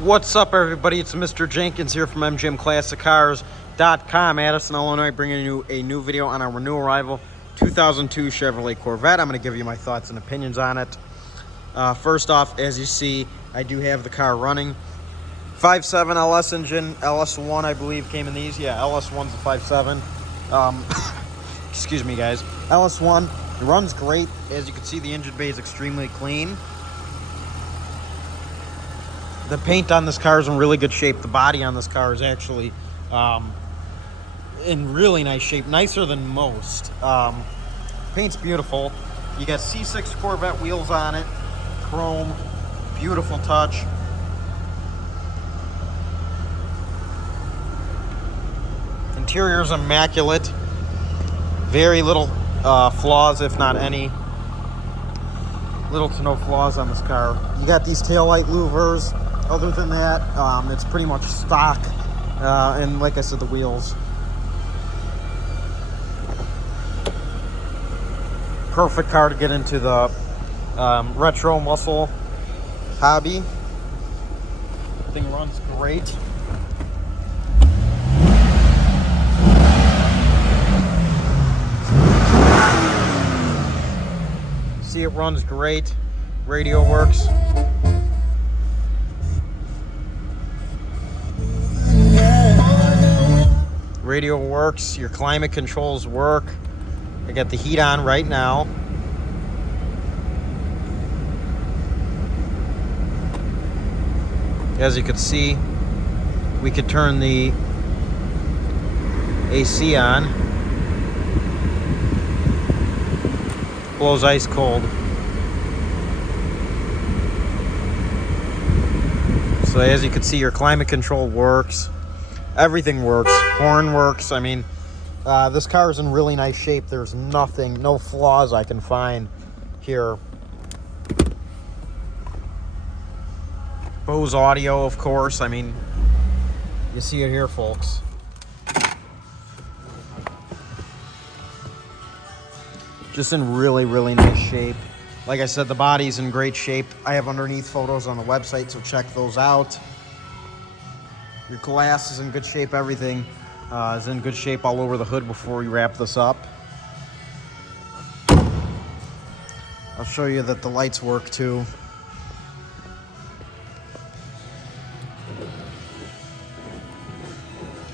What's up, everybody? It's Mr. Jenkins here from MGM Classic Cars.com, Addison, Illinois, bringing you a new video on our new arrival 2002 Chevrolet Corvette. I'm going to give you my thoughts and opinions on it. First off, as you see, I do have the car running. 5.7 LS engine, LS1 I believe came in these. Yeah, LS1's a 5.7. Excuse me, guys. LS1, it runs great. As you can see, the engine bay is extremely clean. The paint on this car is in really good shape. The body on this car is actually in really nice shape, nicer than most. Paint's beautiful. You got C6 Corvette wheels on it, chrome, beautiful touch. Interior's immaculate. Very little flaws, if not any. Little to no flaws on this car. You got these taillight louvers. Other than that, it's pretty much stock. And like I said, the wheels. Perfect car to get into the retro muscle hobby. Thing runs great. See, it runs great. Radio works. Radio works. Your climate controls work. I got the heat on right now. As you can see, we could turn the AC on. Blows ice cold. So as you can see, your climate control works. Everything works. Horn works. I mean, this car is in really nice shape. There's nothing, no flaws I can find here. Bose audio, of course. I mean, you see it here, folks. Just in really, really nice shape. Like I said, the body's in great shape. I have underneath photos on the website, so check those out. Your glass is in good shape. Everything is in good shape all over the hood before we wrap this up. I'll show you that the lights work too.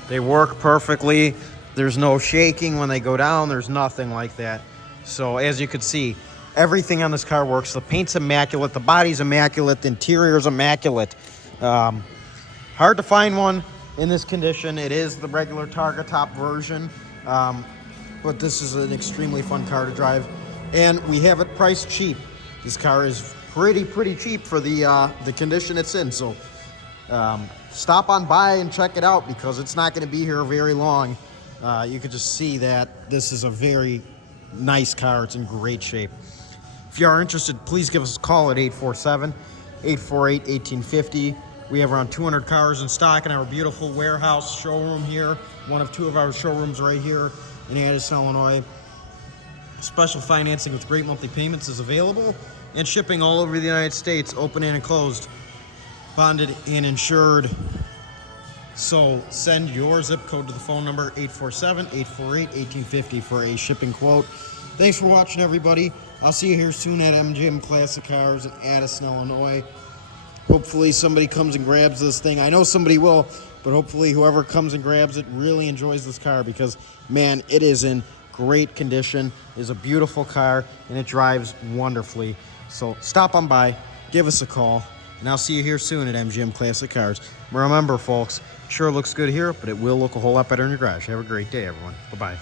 They work perfectly. There's no shaking when they go down. There's nothing like that. So as you can see, everything on this car works. The paint's immaculate. The body's immaculate. The interior's immaculate. Hard to find one in this condition. It is the regular Targa top version, but this is an extremely fun car to drive, and we have it priced cheap. This car is pretty cheap for the condition it's in. So stop on by and check it out, because it's not going to be here very long. You can just see that this is a very nice car. It's in great shape. If you are interested, please give us a call at 847-848-1850. We have around 200 cars in stock in our beautiful warehouse showroom here. One of two of our showrooms right here in Addison, Illinois. Special financing with great monthly payments is available, and shipping all over the United States, open and enclosed, bonded and insured. So send your zip code to the phone number 847-848-1850 for a shipping quote. Thanks for watching, everybody. I'll see you here soon at MGM Classic Cars in Addison, Illinois. Hopefully somebody comes and grabs this thing. I know somebody will, but hopefully whoever comes and grabs it really enjoys this car, because, man, it is in great condition. It is a beautiful car, and it drives wonderfully. So stop on by, give us a call, and I'll see you here soon at MGM Classic Cars. Remember, folks, sure looks good here, but it will look a whole lot better in your garage. Have a great day, everyone. Bye-bye.